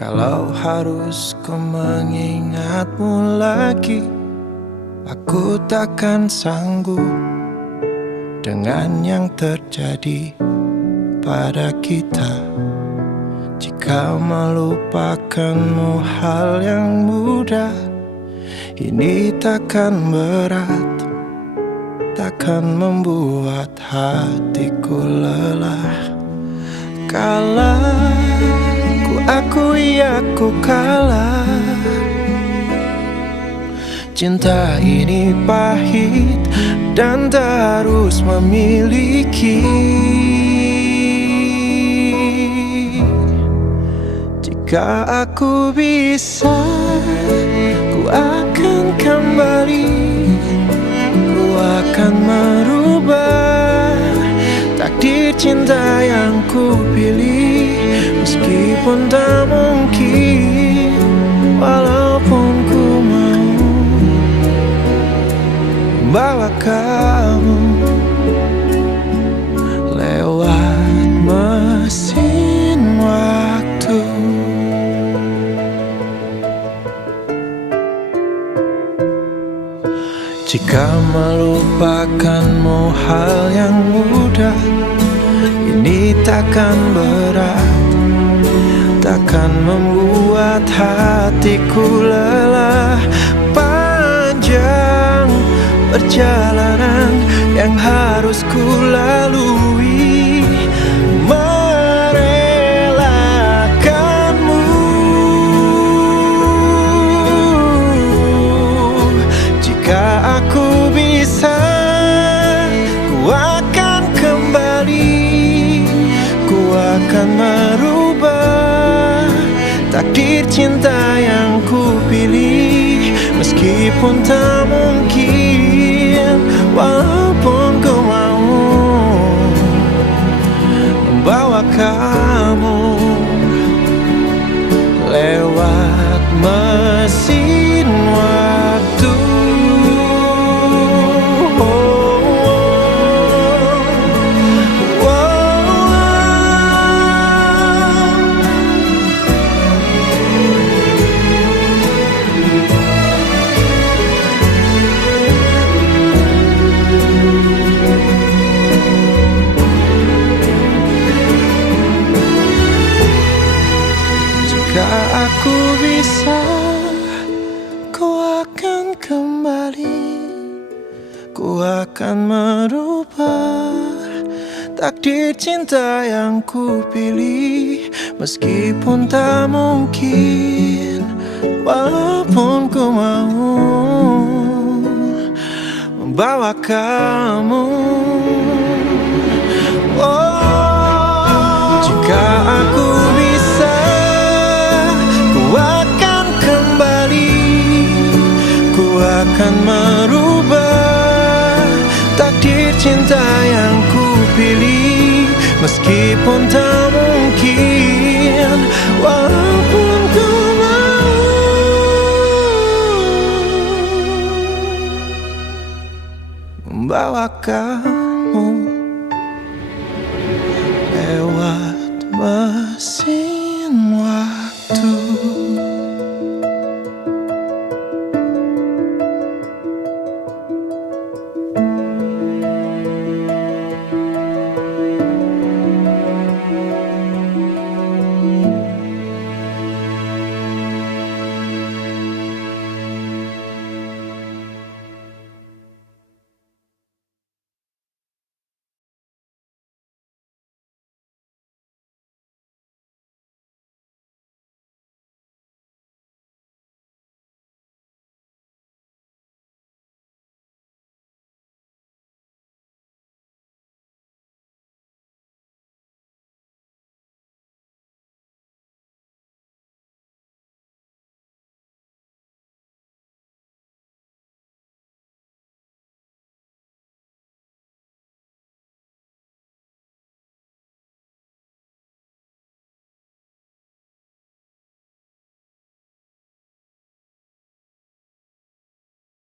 Kalau harus ku mengingatmu lagi, aku takkan sanggup dengan yang terjadi pada kita. Jika melupakanmu hal yang mudah, ini takkan berat, takkan membuat hatiku lelah. Kalah, ku akui aku kalah. Cinta ini pahit dan tak harus memiliki. Jika aku bisa, ku akan kembali. Ku akan merubah takdir cinta yang ku pilih. Meskipun tak mungkin, walaupun ku mau bawa kamu lewat mesin waktu. Jika melupakanmu hal yang mudah, ini takkan berat, takkan membuat hatiku lelah. Panjang perjalanan yang harus ku lalui, merelakanmu. Jika aku bisa, ku akan kembali. Ku akan merubah takdir cinta yang ku pilih. Meskipun tak mungkin, walaupun ku mau membawa kamu lewat mesin waktu. Jika aku bisa, ku akan kembali. Ku akan merubah takdir cinta yang ku pilih. Meskipun tak mungkin, walaupun ku mau membawa kamu. Oh, jika aku bisa, akan merubah takdir cinta yang ku pilih. Meskipun tak mungkin, walaupun ku mau membawa kamu